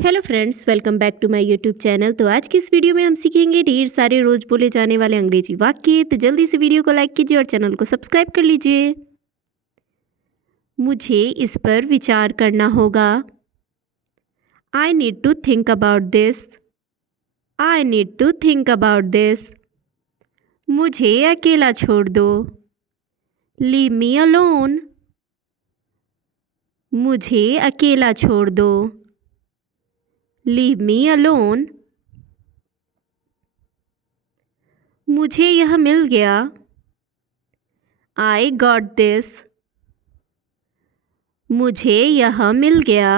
Hello friends, welcome back to my YouTube channel. तो आज की इस वीडियो में हम सीखेंगे ढेर सारे रोज़ बोले जाने वाले अंग्रेजी वाक्य। तो जल्दी से वीडियो को लाइक कीजिए और चैनल को सब्सक्राइब कर लीजिए। मुझे इस पर विचार करना होगा। I need to think about this. I need to think about this. मुझे अकेला छोड़ दो। Leave me alone. मुझे अकेला छोड़ दो। Leave me alone. मुझे यह मिल गया। I got this. मुझे यह मिल गया।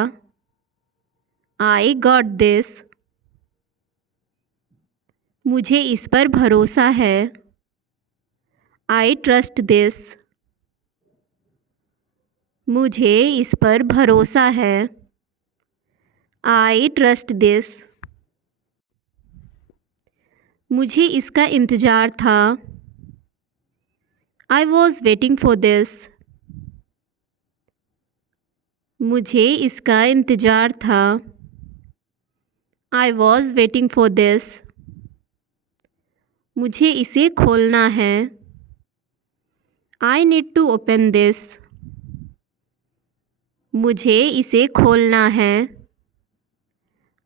I got this. मुझे इस पर भरोसा है। I trust this. मुझे इस पर भरोसा है। I trust this. मुझे इसका इंतज़ार था। I was waiting for this. मुझे इसका इंतज़ार था। I was waiting for this. मुझे इसे खोलना है। I need to open this. मुझे इसे खोलना है।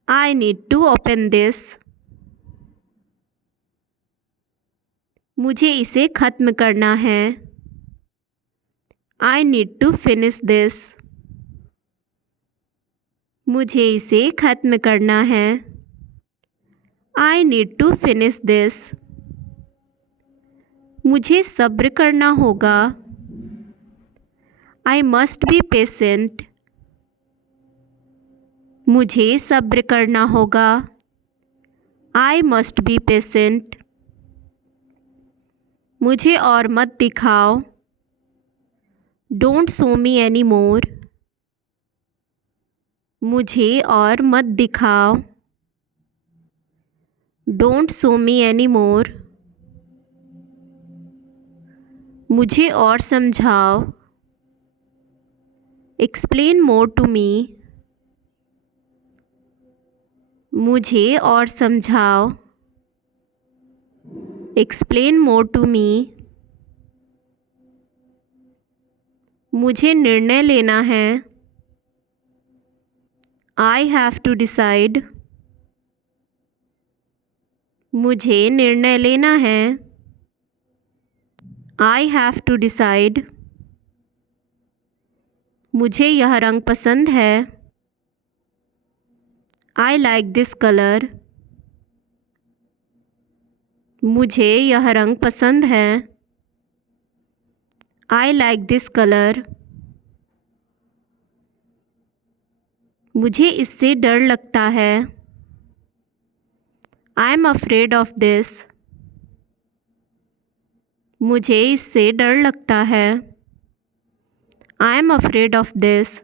I need to open this. मुझे इसे ख़त्म करना है। I need to finish this. मुझे इसे ख़त्म करना है। I need to finish this. मुझे सब्र करना होगा। I must be patient. मुझे सब्र करना होगा। I must be patient. मुझे और मत दिखाओ। Don't show me any more. मुझे और मत दिखाओ। Don't show me any more. मुझे और समझाओ। Explain more to me. मुझे और समझाओ। Explain more to me. मुझे निर्णय लेना है। I have to decide. मुझे निर्णय लेना है। I have to decide. मुझे यह रंग पसंद है। I like this colour. मुझे यह रंग पसंद है। I like this colour. मुझे इससे डर लगता है। I am afraid of this. मुझे इससे डर लगता है। I am afraid of this.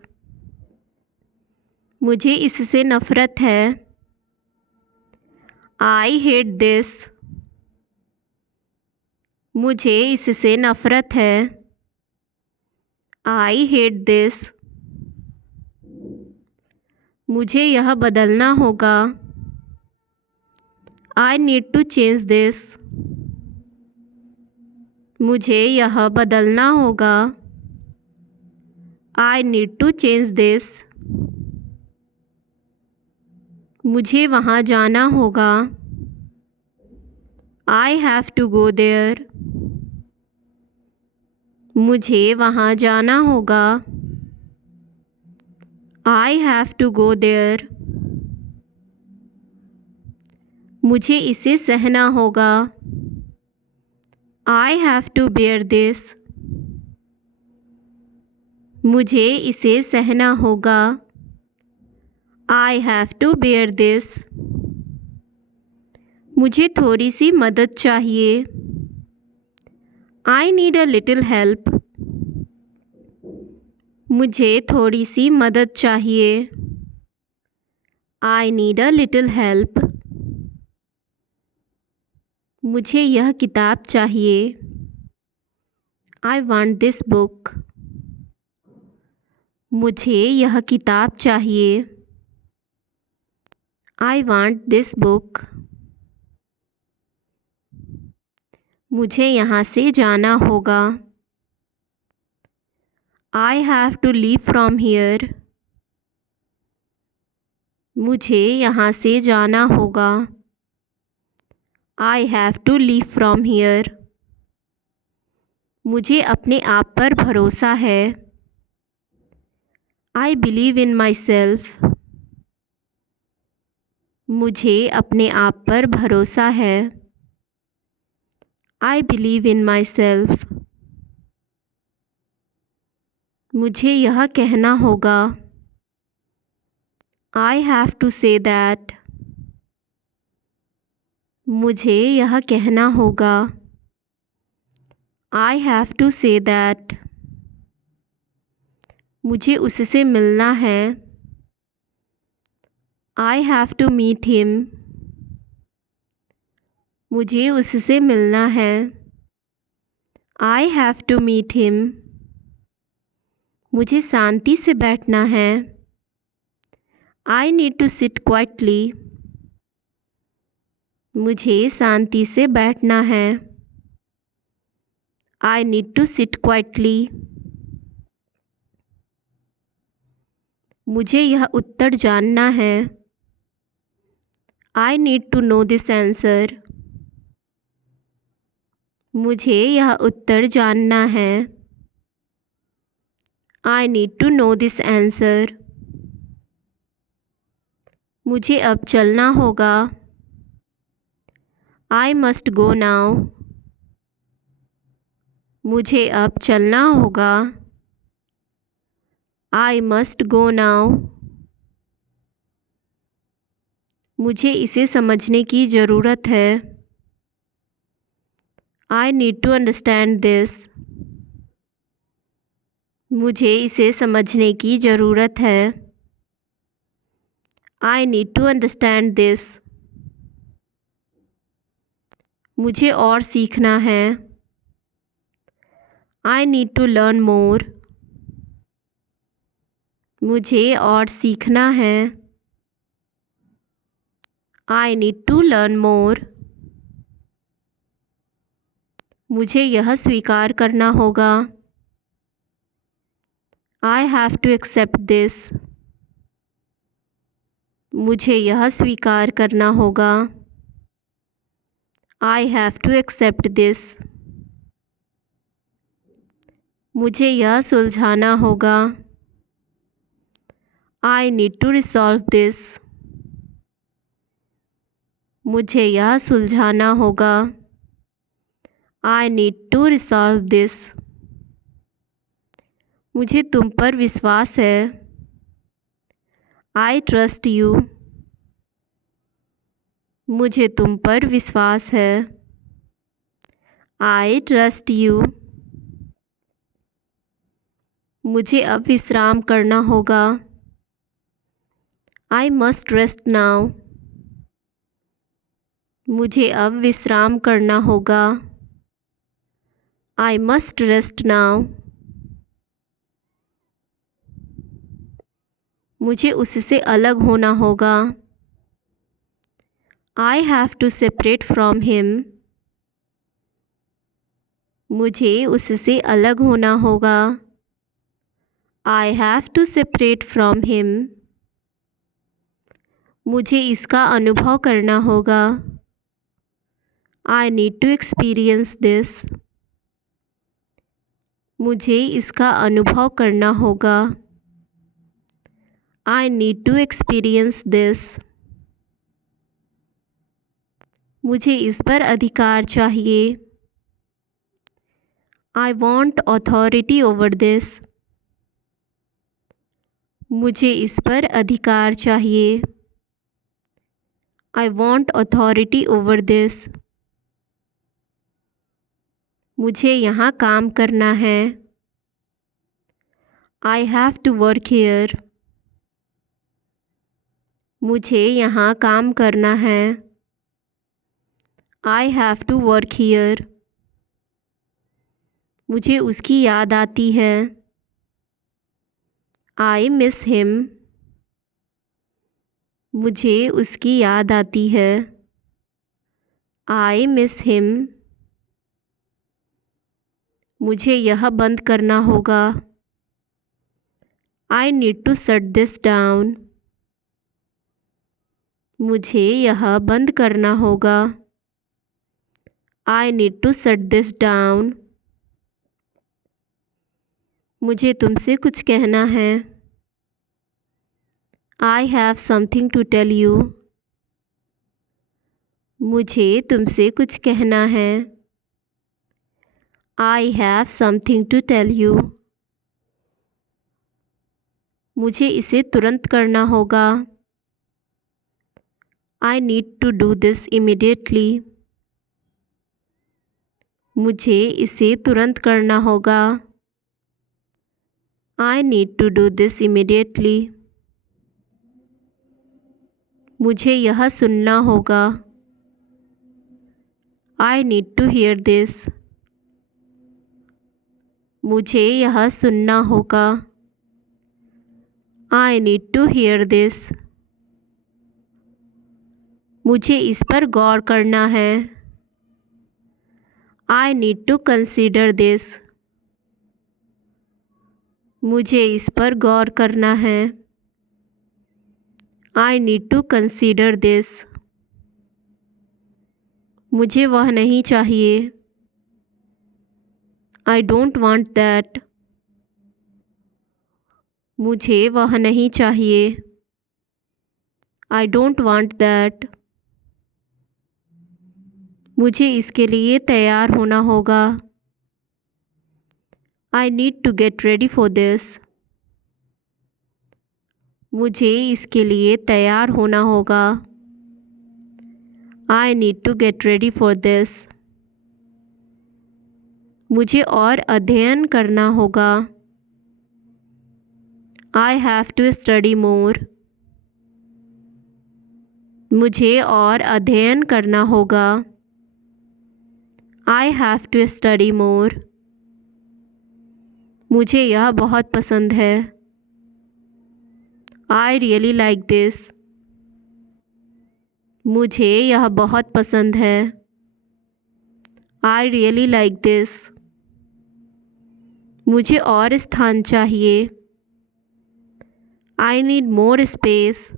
मुझे इससे नफ़रत है। I hate this. मुझे इससे नफ़रत है। I hate this. मुझे यह बदलना होगा। I need to change this. मुझे यह बदलना होगा। I need to change this. मुझे वहाँ जाना होगा। I have to go there. मुझे वहाँ जाना होगा। I have to go there. मुझे इसे सहना होगा। I have to bear this. मुझे इसे सहना होगा। I have to bear this. मुझे थोड़ी सी मदद चाहिए। I need a little help. मुझे थोड़ी सी मदद चाहिए। I need a little help. मुझे यह किताब चाहिए। I want this book. मुझे यह किताब चाहिए। I want this book. मुझे यहाँ से जाना होगा. I have to leave from here. मुझे यहाँ से जाना होगा. I have to leave from here. मुझे अपने आप पर भरोसा है. I believe in myself. मुझे अपने आप पर भरोसा है. I believe in myself. मुझे यह कहना होगा. I have to say that. मुझे यह कहना होगा. I have to say that. मुझे उससे मिलना है. I have to meet him. मुझे उससे मिलना है. I have to meet him. मुझे शांति से बैठना है. I need to sit quietly. मुझे शांति से बैठना है. I need to sit quietly. मुझे यह उत्तर जानना है. I need to know this answer. मुझे यह उत्तर जानना है. I need to know this answer. मुझे अब चलना होगा. I must go now. मुझे अब चलना होगा. I must go now. मुझे इसे समझने की ज़रूरत है. I need to understand this. मुझे इसे समझने की ज़रूरत है. I need to understand this. मुझे और सीखना है. I need to learn more. मुझे और सीखना है. I need to learn more. मुझे यह स्वीकार करना होगा. I have to accept this. मुझे यह स्वीकार करना होगा. I have to accept this. मुझे यह सुलझाना होगा. I need to resolve this. मुझे यह सुलझाना होगा. I need to resolve this. मुझे तुम पर विश्वास है. I trust you. मुझे तुम पर विश्वास है. I trust you. मुझे अब विश्राम करना होगा. I must rest now. मुझे अब विश्राम करना होगा. I must rest now. मुझे उससे अलग होना होगा. I have to separate from him. मुझे उससे अलग होना होगा. I have to separate from him. मुझे इसका अनुभव करना होगा. I need to experience this. मुझे इसका अनुभव करना होगा. I need to experience this. मुझे इस पर अधिकार चाहिए. I want authority over this. मुझे इस पर अधिकार चाहिए. I want authority over this. मुझे यहाँ काम करना है. I have to work here. मुझे यहाँ काम करना है. I have to work here. मुझे उसकी याद आती है. I miss him. मुझे उसकी याद आती है। I miss him. मुझे यह बंद करना होगा। I need to shut this down. मुझे यह बंद करना होगा। I need to shut this down. मुझे तुमसे कुछ कहना है। I have something to tell you. मुझे तुमसे कुछ कहना है। I have something to tell you. मुझे इसे तुरंत करना होगा। I need to do this immediately. मुझे इसे तुरंत करना होगा। I need to do this immediately. मुझे यह सुनना होगा। I need to hear this. मुझे यह सुनना होगा। I need to hear this. मुझे इस पर गौर करना है। I need to consider this. मुझे इस पर गौर करना है। I need to consider this. मुझे वह नहीं चाहिए। I don't want that. मुझे वह नहीं चाहिए। I don't want that. मुझे इसके लिए तैयार होना होगा। I need to get ready for this. मुझे इसके लिए तैयार होना होगा। I need to get ready for this. मुझे और अध्ययन करना होगा। I have to study more. मुझे और अध्ययन करना होगा। I have to study more. मुझे यह बहुत पसंद है। I really like this. मुझे यह बहुत पसंद है। I really like this. मुझे और स्थान चाहिए। I need more space.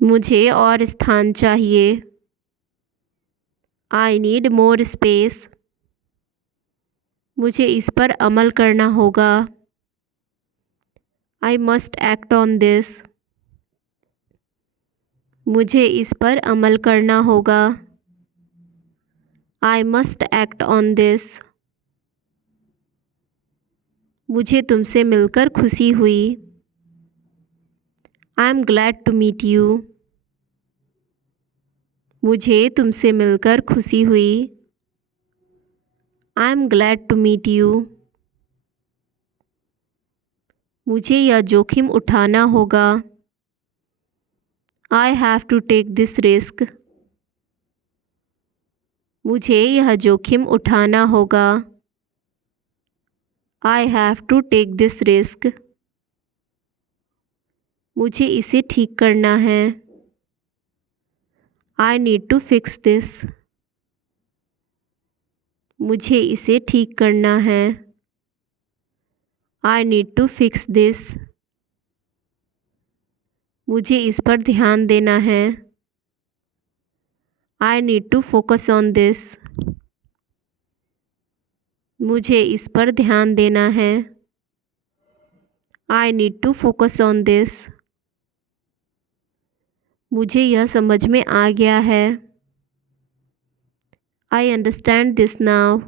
मुझे और स्थान चाहिए। I need more space. मुझे इस पर अमल करना होगा। I must act on this. मुझे इस पर अमल करना होगा। I must act on this. मुझे तुमसे मिलकर खुशी हुई। I am glad to meet you. मुझे तुमसे मिलकर खुशी हुई। I am glad to meet you. मुझे यह जोखिम उठाना होगा। I have to take this risk. मुझे यह जोखिम उठाना होगा। I have to take this risk. मुझे इसे ठीक करना है। I need to fix this. मुझे इसे ठीक करना है। I need to fix this. मुझे इस पर ध्यान देना है। I need to focus on this. मुझे इस पर ध्यान देना है। I need to focus on this. मुझे यह समझ में आ गया है। I understand this now.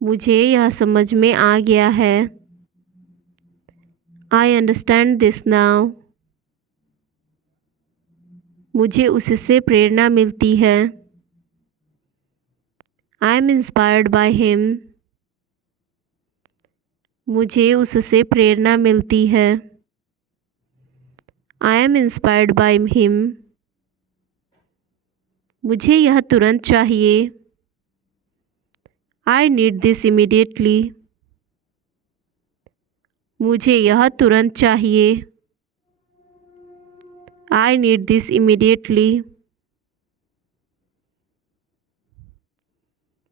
मुझे यह समझ में आ गया है। I understand this now. मुझे उससे प्रेरणा मिलती है। I am inspired by him. मुझे उससे प्रेरणा मिलती है। I am inspired by him. मुझे यह तुरंत चाहिए। I need this immediately. मुझे यह तुरंत चाहिए। I need this immediately.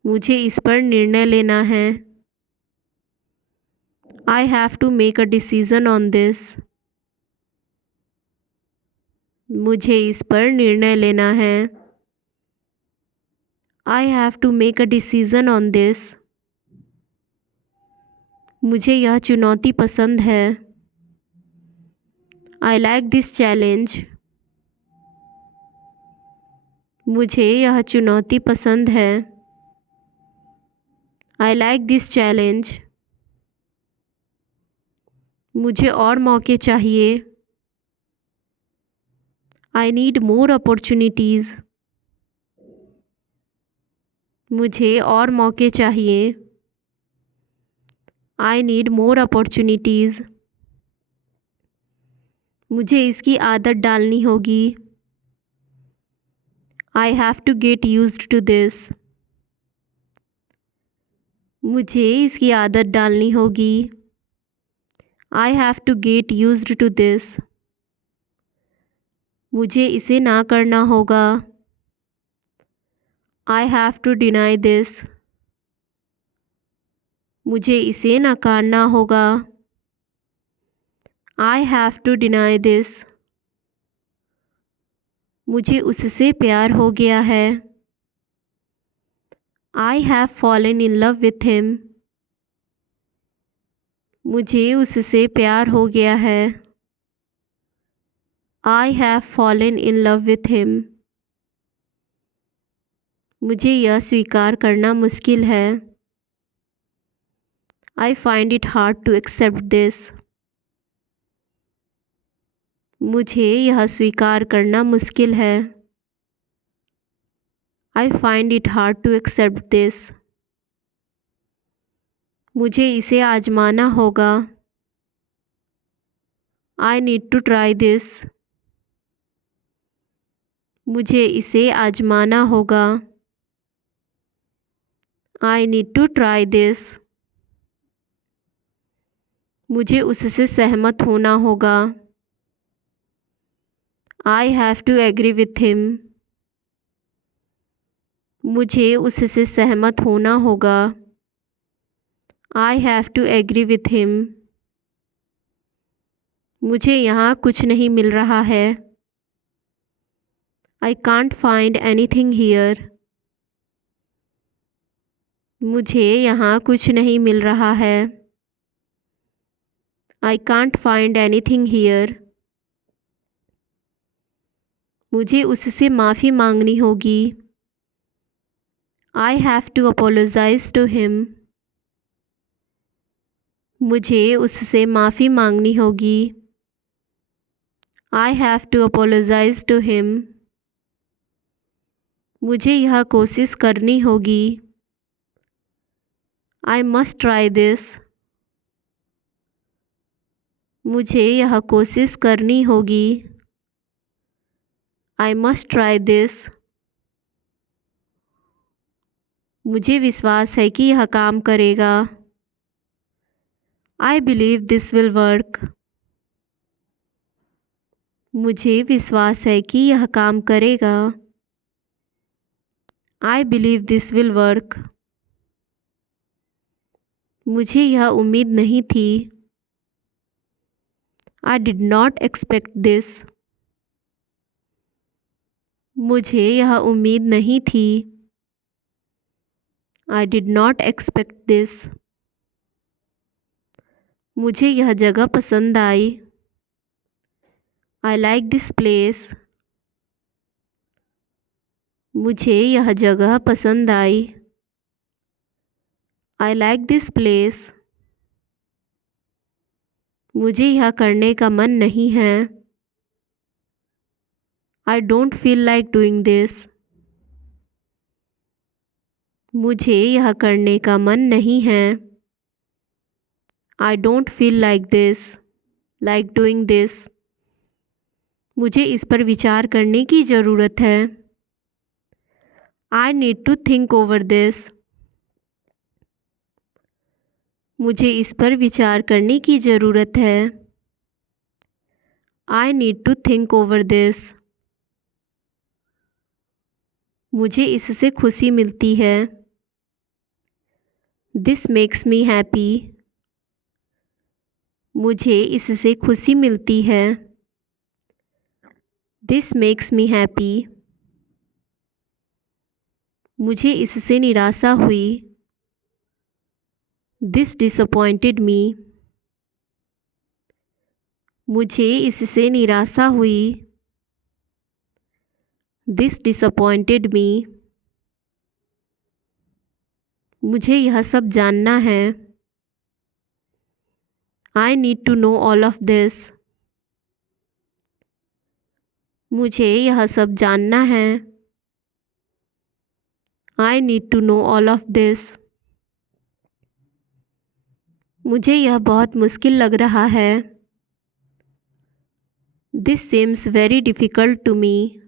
मुझे इस पर निर्णय लेना है। I have to make a decision on this. मुझे इस पर निर्णय लेना है। I have to make a decision on this. मुझे यह चुनौती पसंद है। I like this challenge. मुझे यह चुनौती पसंद है। I like this challenge. मुझे और मौके चाहिए। I need more opportunities. मुझे और मौके चाहिए। I need more opportunities. मुझे इसकी आदत डालनी होगी। I have to get used to this. मुझे इसकी आदत डालनी होगी। I have to get used to this. मुझे इसे ना करना होगा। I have to deny this. मुझे इसे नकारना होगा। I have to deny this. मुझे उससे प्यार हो गया है। I have fallen in love with him. मुझे उससे प्यार हो गया है। I have fallen in love with him. मुझे यह स्वीकार करना मुश्किल है। I find it hard to accept this. मुझे यह स्वीकार करना मुश्किल है। I find it hard to accept this. मुझे इसे आजमाना होगा। I need to try this. मुझे इसे आजमाना होगा। I need to try this. मुझे उससे सहमत होना होगा। I have to agree with him. मुझे उससे सहमत होना होगा। I have to agree with him. मुझे यहाँ कुछ नहीं मिल रहा है। I can't find anything here. मुझे यहाँ कुछ नहीं मिल रहा है। I can't find anything here. मुझे उससे माफ़ी मांगनी होगी। I have to apologize to him. मुझे उससे माफ़ी मांगनी होगी। I have to apologize to him. मुझे यह कोशिश करनी होगी। I must try this. मुझे यह कोशिश करनी होगी। I must try this. मुझे विश्वास है कि यह काम करेगा। I believe this will work. मुझे विश्वास है कि यह काम करेगा। I believe this will work. मुझे यह उम्मीद नहीं थी। I did not expect this. मुझे यह उम्मीद नहीं थी। I did not expect this. मुझे यह जगह पसंद आई। I like this place. मुझे यह जगह पसंद आई। I like this place. मुझे यह करने का मन नहीं है। I don't feel like doing this. मुझे यह करने का मन नहीं है। I don't feel like this, like doing this. मुझे इस पर विचार करने की ज़रूरत है। I need to think over this. मुझे इस पर विचार करने की ज़रूरत है। I need to think over this. मुझे इससे खुशी मिलती है। This makes me happy. मुझे इससे खुशी मिलती है। This makes me happy. मुझे इससे निराशा हुई। This disappointed me. मुझे इससे निराशा हुई। This disappointed me. मुझे यह सब जानना है। I need to know all of this. मुझे यह सब जानना है। I need to know all of this. मुझे यह बहुत मुश्किल लग रहा है। This seems very difficult to me.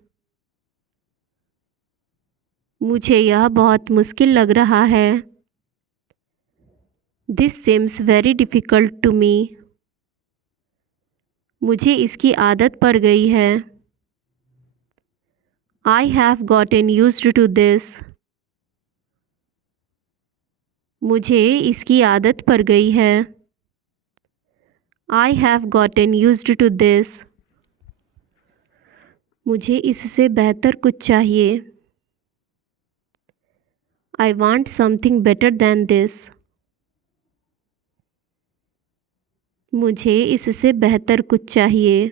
मुझे यह बहुत मुश्किल लग रहा है। This seems very difficult to me. मुझे इसकी आदत पड़ गई है। I have gotten used to this. मुझे इसकी आदत पड़ गई है। I have gotten used to this. मुझे इससे बेहतर कुछ चाहिए। I want something better than this. मुझे इससे बेहतर कुछ चाहिए।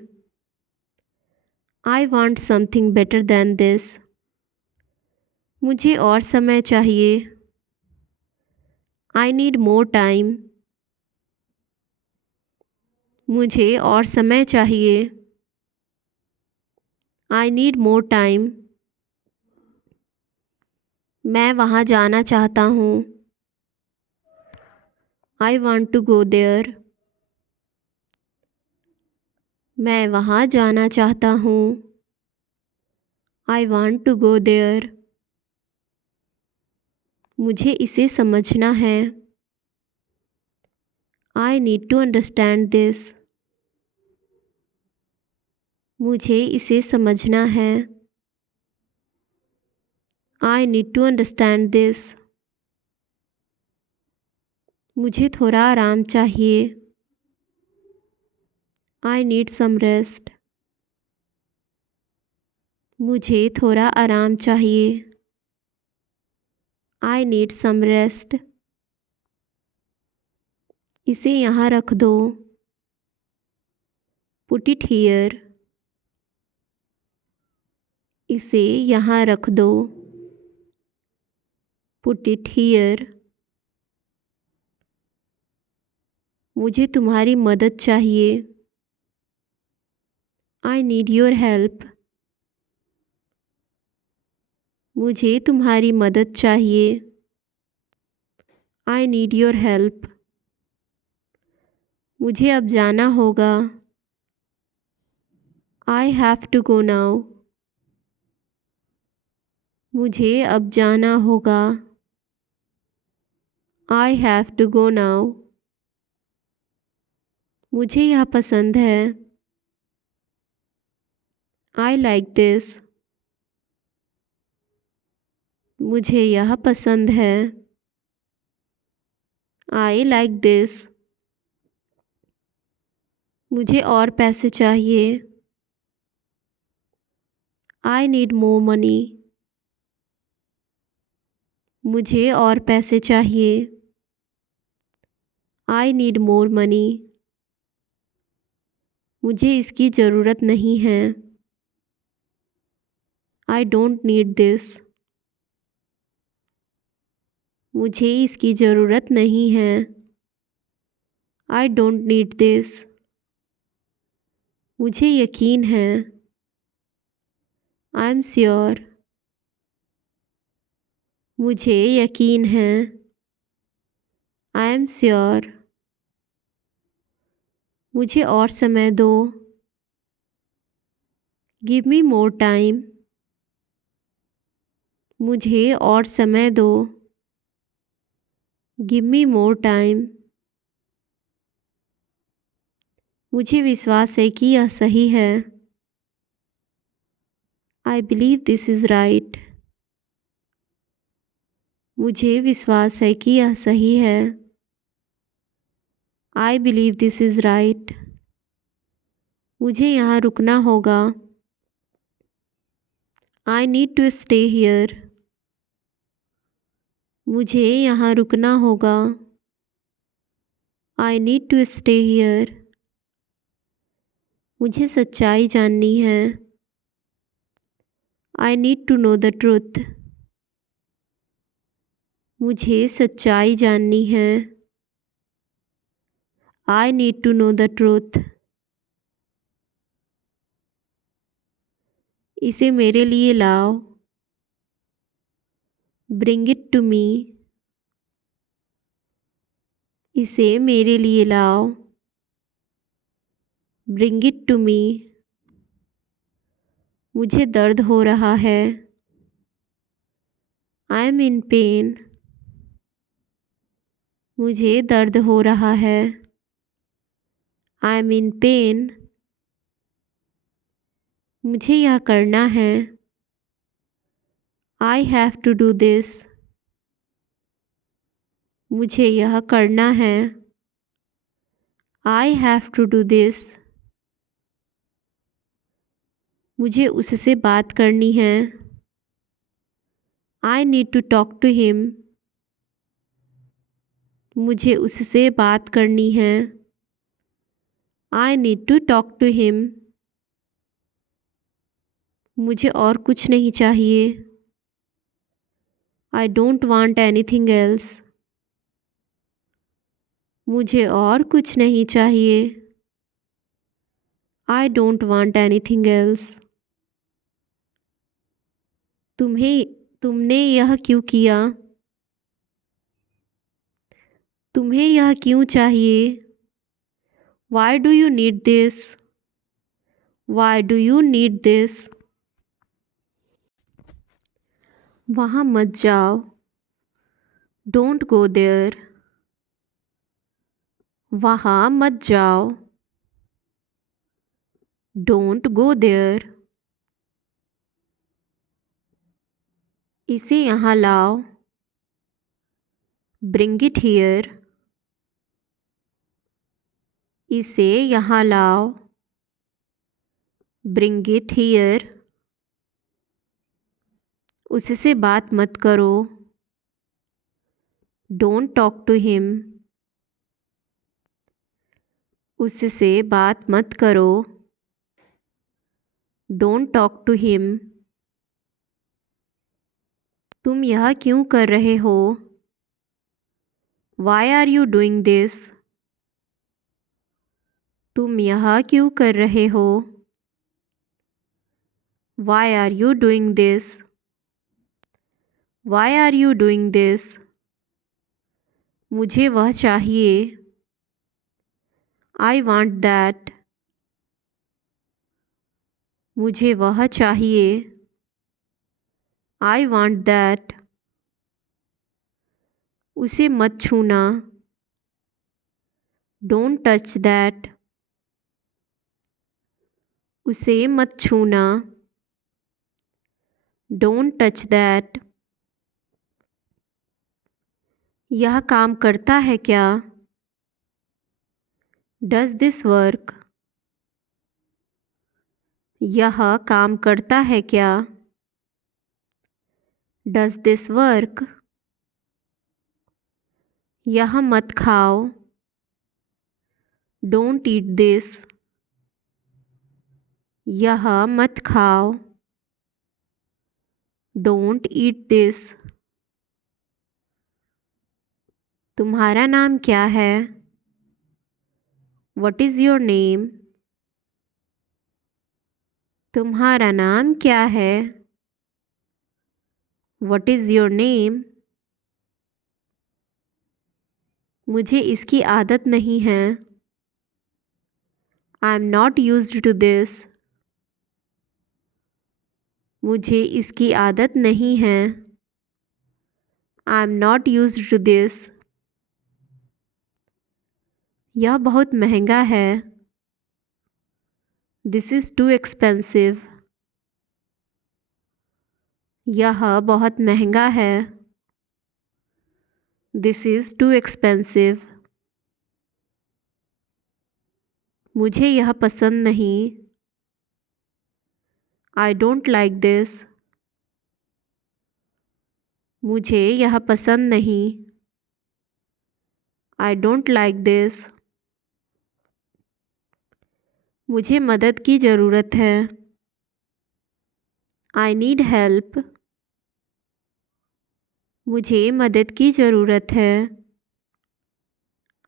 I want something better than this. मुझे और समय चाहिए। I need more time. मुझे और समय चाहिए। I need more time. मैं वहाँ जाना चाहता हूँ। I want to go there. मैं वहाँ जाना चाहता हूँ। I want to go there. मुझे इसे समझना है। I need to understand this. मुझे इसे समझना है। I need to understand this. मुझे थोड़ा आराम चाहिए। I need some rest. मुझे थोड़ा आराम चाहिए। I need some rest. इसे यहाँ रख दो। Put it here. इसे यहाँ रख दो। Put it here. मुझे तुम्हारी मदद चाहिए। I need your help. मुझे तुम्हारी मदद चाहिए। I need your help. मुझे अब जाना होगा। I have to go now. मुझे अब जाना होगा। I have to go now. मुझे यह पसंद है। I like this. मुझे यह पसंद है। I like this. मुझे और पैसे चाहिए। I need more money. मुझे और पैसे चाहिए। I need more money. मुझे इसकी ज़रूरत नहीं है। I don't need this. मुझे इसकी ज़रूरत नहीं है। I don't need this. मुझे यकीन है। I'm sure. मुझे यकीन है। I'm sure. मुझे और समय दो। Give me more time. मुझे और समय दो। Give me more time. मुझे विश्वास है कि यह सही है। I believe this is right. मुझे विश्वास है कि यह सही है। I believe this is right. मुझे यहाँ रुकना होगा। I need to stay here. मुझे यहाँ रुकना होगा। I need to stay here. मुझे सच्चाई जाननी है। I need to know the truth. मुझे सच्चाई जाननी है। I need to know the truth. इसे मेरे लिए लाओ। Bring it to me. इसे मेरे लिए लाओ। Bring it to me. मुझे दर्द हो रहा है। I am in pain. मुझे दर्द हो रहा है। I am in pain. मुझे यह करना है। I have to do this. मुझे यह करना है। I have to do this. मुझे उससे बात करनी है। I need to talk to him. मुझे उससे बात करनी है। I need to talk to him. मुझे और कुछ नहीं चाहिए। I don't want anything else. मुझे और कुछ नहीं चाहिए। I don't want anything else. तुमने यह क्यों किया? तुम्हें यह क्यों चाहिए? Why do you need this? Why do you need this? वहाँ मत जाओ। Don't go there. वहाँ मत जाओ। Don't go there. इसे यहाँ लाओ। Bring it here. इसे यहाँ लाओ। Bring it here. उससे बात मत करो। Don't talk to him. उससे बात मत करो। Don't talk to him. तुम यह क्यों कर रहे हो? Why are you doing this? तुम यह क्यों कर रहे हो? Why are you doing this? Why are you doing this? मुझे वह चाहिए। I want that. मुझे वह चाहिए। I want that. उसे मत छूना। Don't touch that. उसे मत छूना। Don't touch that. यह काम करता है क्या? Does this work? यह काम करता है क्या? Does this work? यह मत खाओ। Don't eat this. यह मत खाओ। Don't eat this. तुम्हारा नाम क्या है? What is your name? तुम्हारा नाम क्या है? What is your name? मुझे इसकी आदत नहीं है। I am not used to this. मुझे इसकी आदत नहीं है। I am not used to this. यह बहुत महंगा है। This is too expensive. यह बहुत महंगा है। This is too expensive. मुझे यह पसंद नहीं। I don't like this. मुझे यह पसंद नहीं। I don't like this. मुझे मदद की ज़रूरत है। I need help. मुझे मदद की ज़रूरत है।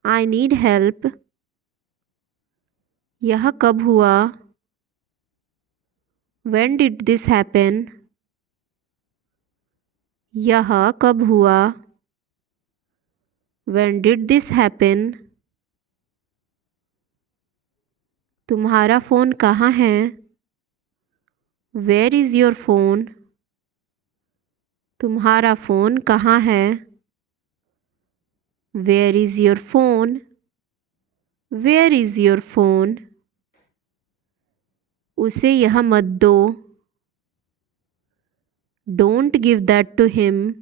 I need help. यह कब हुआ? When did this happen? यह कब हुआ? When did this happen? तुम्हारा फ़ोन कहाँ है? Where is your phone? तुम्हारा फ़ोन कहाँ है? Where is your phone? Where is your phone? उसे यह मत दो। Don't give that to him.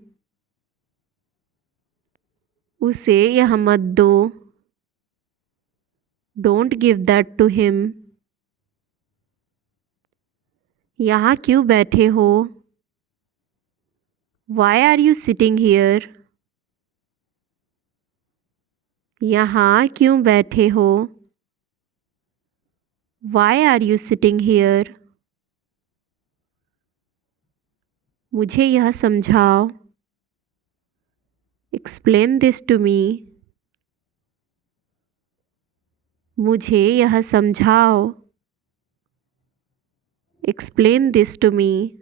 उसे यह मत दो। Don't give that to him. यहाँ क्यों बैठे हो? Why are you sitting here? यहाँ क्यों बैठे हो? Why are you sitting here? मुझे यह समझाओ। Explain this to me. मुझे यह समझाओ। Explain this to me.